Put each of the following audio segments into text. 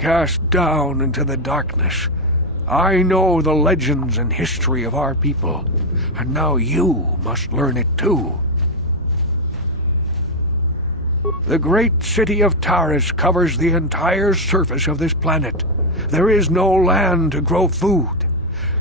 cast down into the darkness. I know the legends and history of our people, and now you must learn it too. The great city of Taris covers the entire surface of this planet. There is no land to grow food.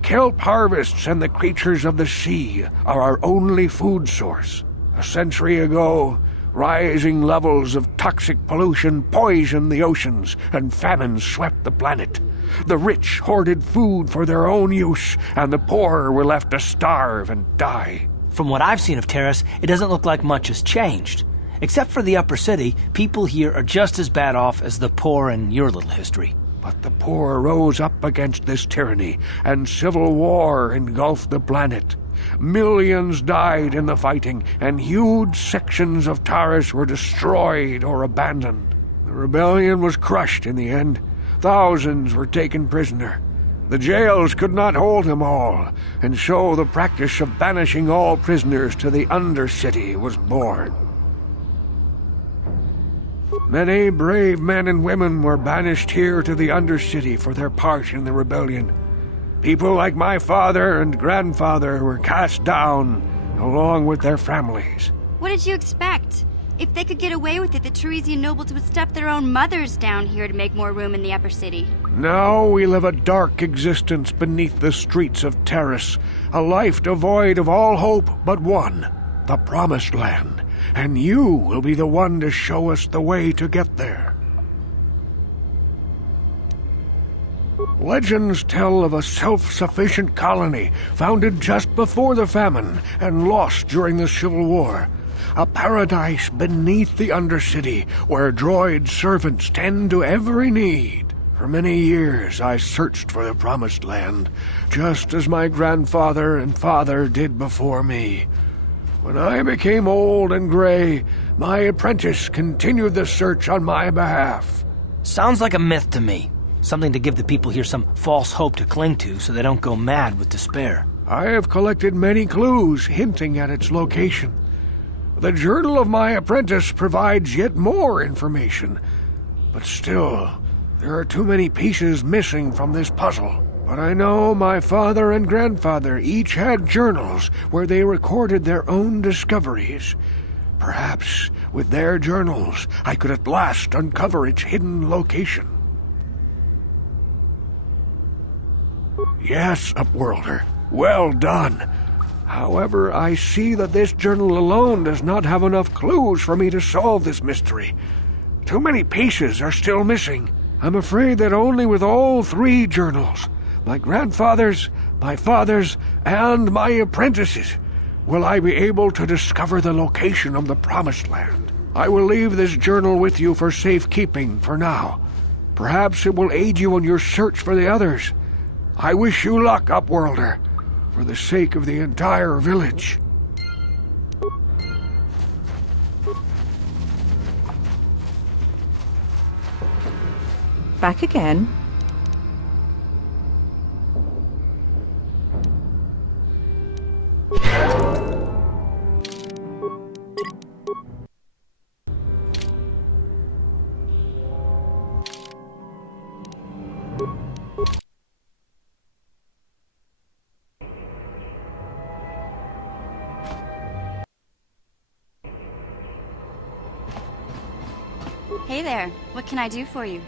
Kelp harvests and the creatures of the sea are our only food source. A century ago, rising levels of toxic pollution poisoned the oceans, and famine swept the planet. The rich hoarded food for their own use, and the poor were left to starve and die. From what I've seen of Taris, it doesn't look like much has changed. Except for the upper city, people here are just as bad off as the poor in your little history. But the poor rose up against this tyranny, and civil war engulfed the planet. Millions died in the fighting, and huge sections of Taris were destroyed or abandoned. The rebellion was crushed in the end. Thousands were taken prisoner. The jails could not hold them all, and so the practice of banishing all prisoners to the Undercity was born. Many brave men and women were banished here to the Undercity for their part in the rebellion. People like my father and grandfather were cast down, along with their families. What did you expect? If they could get away with it, the Teresian nobles would step their own mothers down here to make more room in the upper city. Now we live a dark existence beneath the streets of Taris, a life devoid of all hope but one, the Promised Land. And you will be the one to show us the way to get there. Legends tell of a self-sufficient colony founded just before the famine and lost during the Civil War. A paradise beneath the Undercity where droid servants tend to every need. For many years I searched for the Promised Land, just as my grandfather and father did before me. When I became old and gray, my apprentice continued the search on my behalf. Sounds like a myth to me. Something to give the people here some false hope to cling to so they don't go mad with despair. I have collected many clues hinting at its location. The journal of my apprentice provides yet more information. But still, there are too many pieces missing from this puzzle. But I know my father and grandfather each had journals where they recorded their own discoveries. Perhaps with their journals I could at last uncover its hidden location. Yes, Upworlder, well done. However, I see that this journal alone does not have enough clues for me to solve this mystery. Too many pieces are still missing. I'm afraid that only with all three journals, my grandfather's, my father's, and my apprentice's, will I be able to discover the location of the Promised Land. I will leave this journal with you for safekeeping for now. Perhaps it will aid you in your search for the others. I wish you luck, Upworlder, for the sake of the entire village. Back again. Hey there, what can I do for you?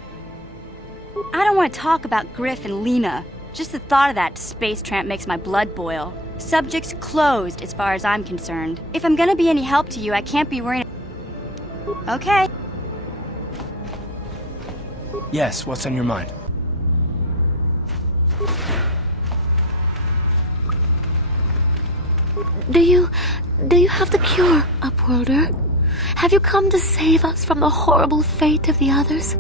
I don't want to talk about Griff and Lena. Just the thought of that space tramp makes my blood boil. Subject's closed as far as I'm concerned. If I'm gonna be any help to you, I can't be worrying. Okay. Yes, what's on your mind? Do you have the cure, Upworlder? Have you come to save us from the horrible fate of the others?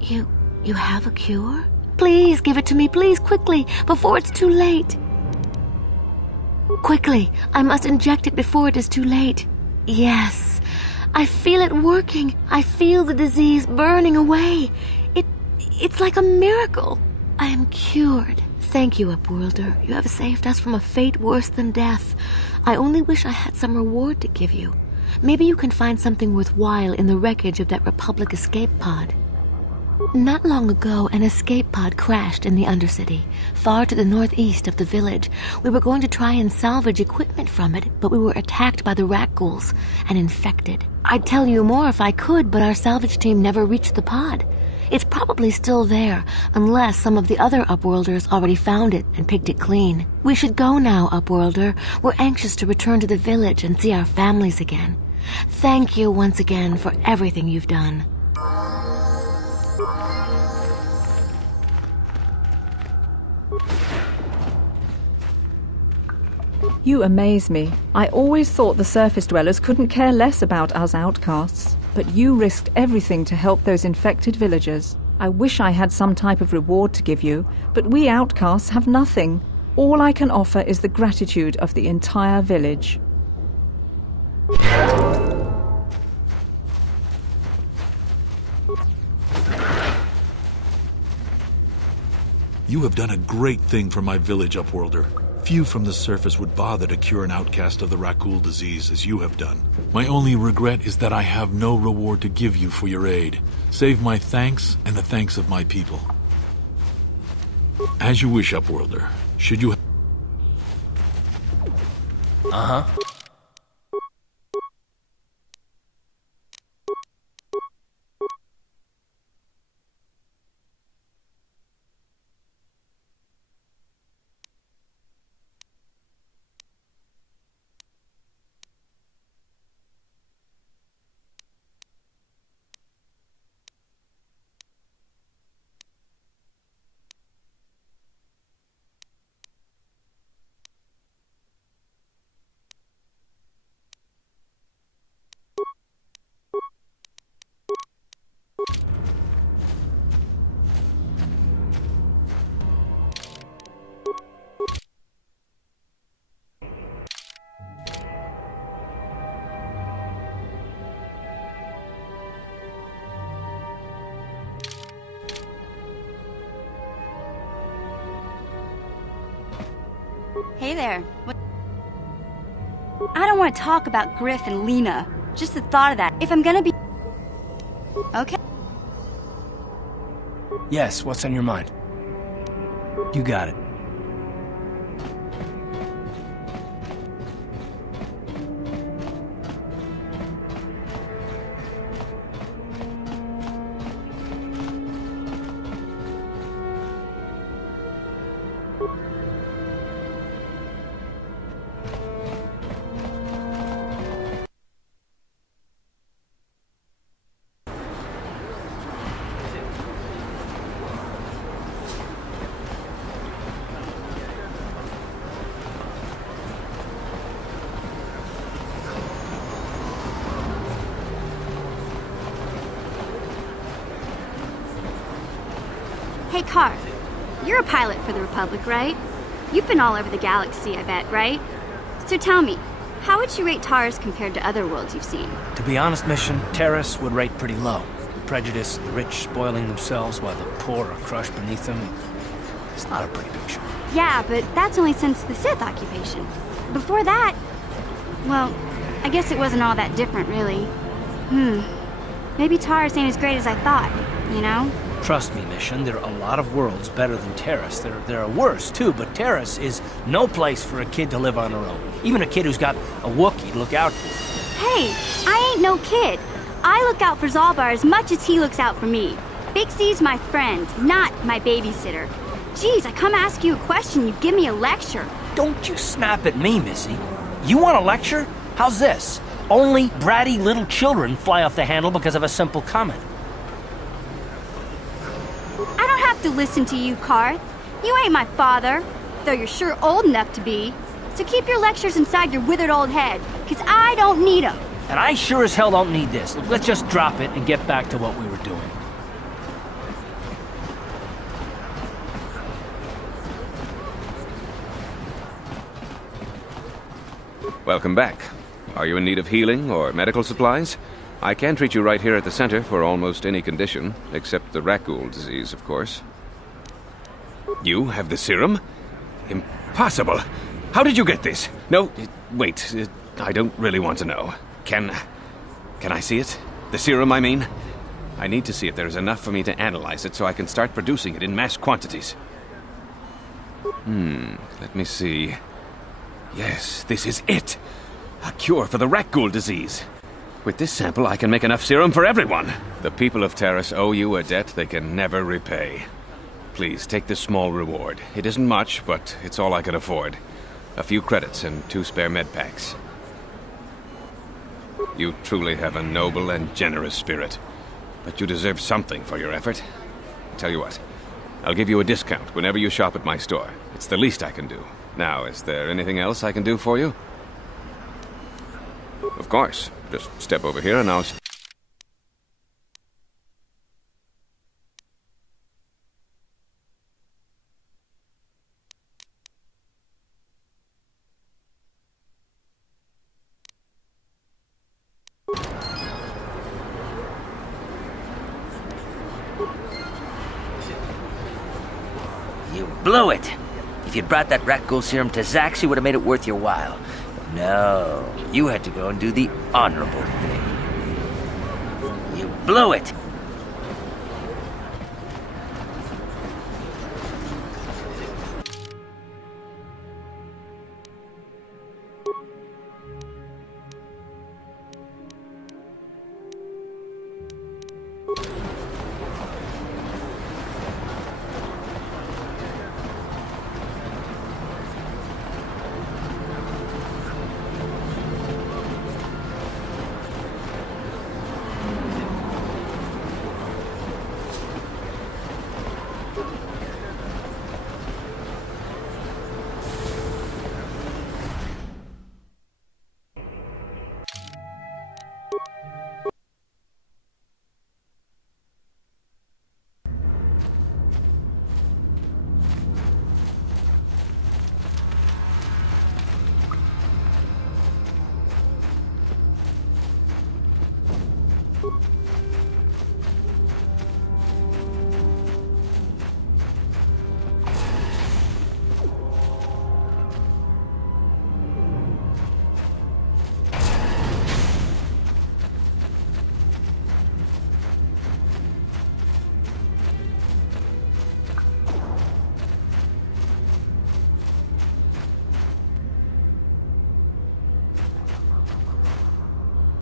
You have a cure? Please give it to me, please, quickly, before it's too late. Quickly, I must inject it before it is too late. Yes, I feel it working. I feel the disease burning away. It's like a miracle. I am cured. Thank you, Upworlder. You have saved us from a fate worse than death. I only wish I had some reward to give you. Maybe you can find something worthwhile in the wreckage of that Republic escape pod. Not long ago, an escape pod crashed in the Undercity, far to the northeast of the village. We were going to try and salvage equipment from it, but we were attacked by the rat ghouls and infected. I'd tell you more if I could, but our salvage team never reached the pod. It's probably still there, unless some of the other Upworlders already found it and picked it clean. We should go now, Upworlder. We're anxious to return to the village and see our families again. Thank you once again for everything you've done. You amaze me. I always thought the surface dwellers couldn't care less about us outcasts, but you risked everything to help those infected villagers. I wish I had some type of reward to give you, but we outcasts have nothing. All I can offer is the gratitude of the entire village. You have done a great thing for my village, Upworlder. Few from the surface would bother to cure an outcast of the Rakul disease as you have done. My only regret is that I have no reward to give you for your aid, save my thanks and the thanks of my people. As you wish, Upworlder. Should you... Uh-huh. Hey there. I don't want to talk about Griff and Lena. Just the thought of that. If I'm gonna be... Okay. Yes, what's on your mind? You got it. Hey, Carr. You're a pilot for the Republic, right? You've been all over the galaxy, I bet, right? So tell me, how would you rate Taurus compared to other worlds you've seen? To be honest, Mission, Terrace would rate pretty low. The prejudice, the rich spoiling themselves while the poor are crushed beneath them. It's not a pretty picture. Yeah, but that's only since the Sith occupation. Before that, well, I guess it wasn't all that different, really. Maybe Taurus ain't as great as I thought, you know? Trust me, Mission, there are a lot of worlds better than Terrace. There are worse, too, but Terrace is no place for a kid to live on her own. Even a kid who's got a Wookiee to look out for. Hey, I ain't no kid. I look out for Zalbar as much as he looks out for me. Big C's my friend, not my babysitter. Geez, I come ask you a question, you give me a lecture. Don't you snap at me, Missy. You want a lecture? How's this? Only bratty little children fly off the handle because of a simple comment. I don't have to listen to you, Carth. You ain't my father, though you're sure old enough to be. So keep your lectures inside your withered old head, 'cause I don't need 'em. And I sure as hell don't need this. Let's just drop it and get back to what we were doing. Welcome back. Are you in need of healing or medical supplies? I can treat you right here at the center for almost any condition, except the Rakul disease, of course. You have the serum? Impossible! How did you get this? No, wait, I don't really want to know. Can I see it? The serum, I mean? I need to see if there's enough for me to analyze it so I can start producing it in mass quantities. Let me see. Yes, this is it. A cure for the Rakghoul disease. With this sample, I can make enough serum for everyone. The people of Terrace owe you a debt they can never repay. Please, take this small reward. It isn't much, but it's all I can afford. A few credits and 2 spare med packs. You truly have a noble and generous spirit. But you deserve something for your effort. Tell you what, I'll give you a discount whenever you shop at my store. It's the least I can do. Now, is there anything else I can do for you? Of course. Just step over here and I'll... You blew it. If you'd brought that Rakghoul serum to Zax, you would have made it worth your while. No, you had to go and do the honorable thing. You blew it.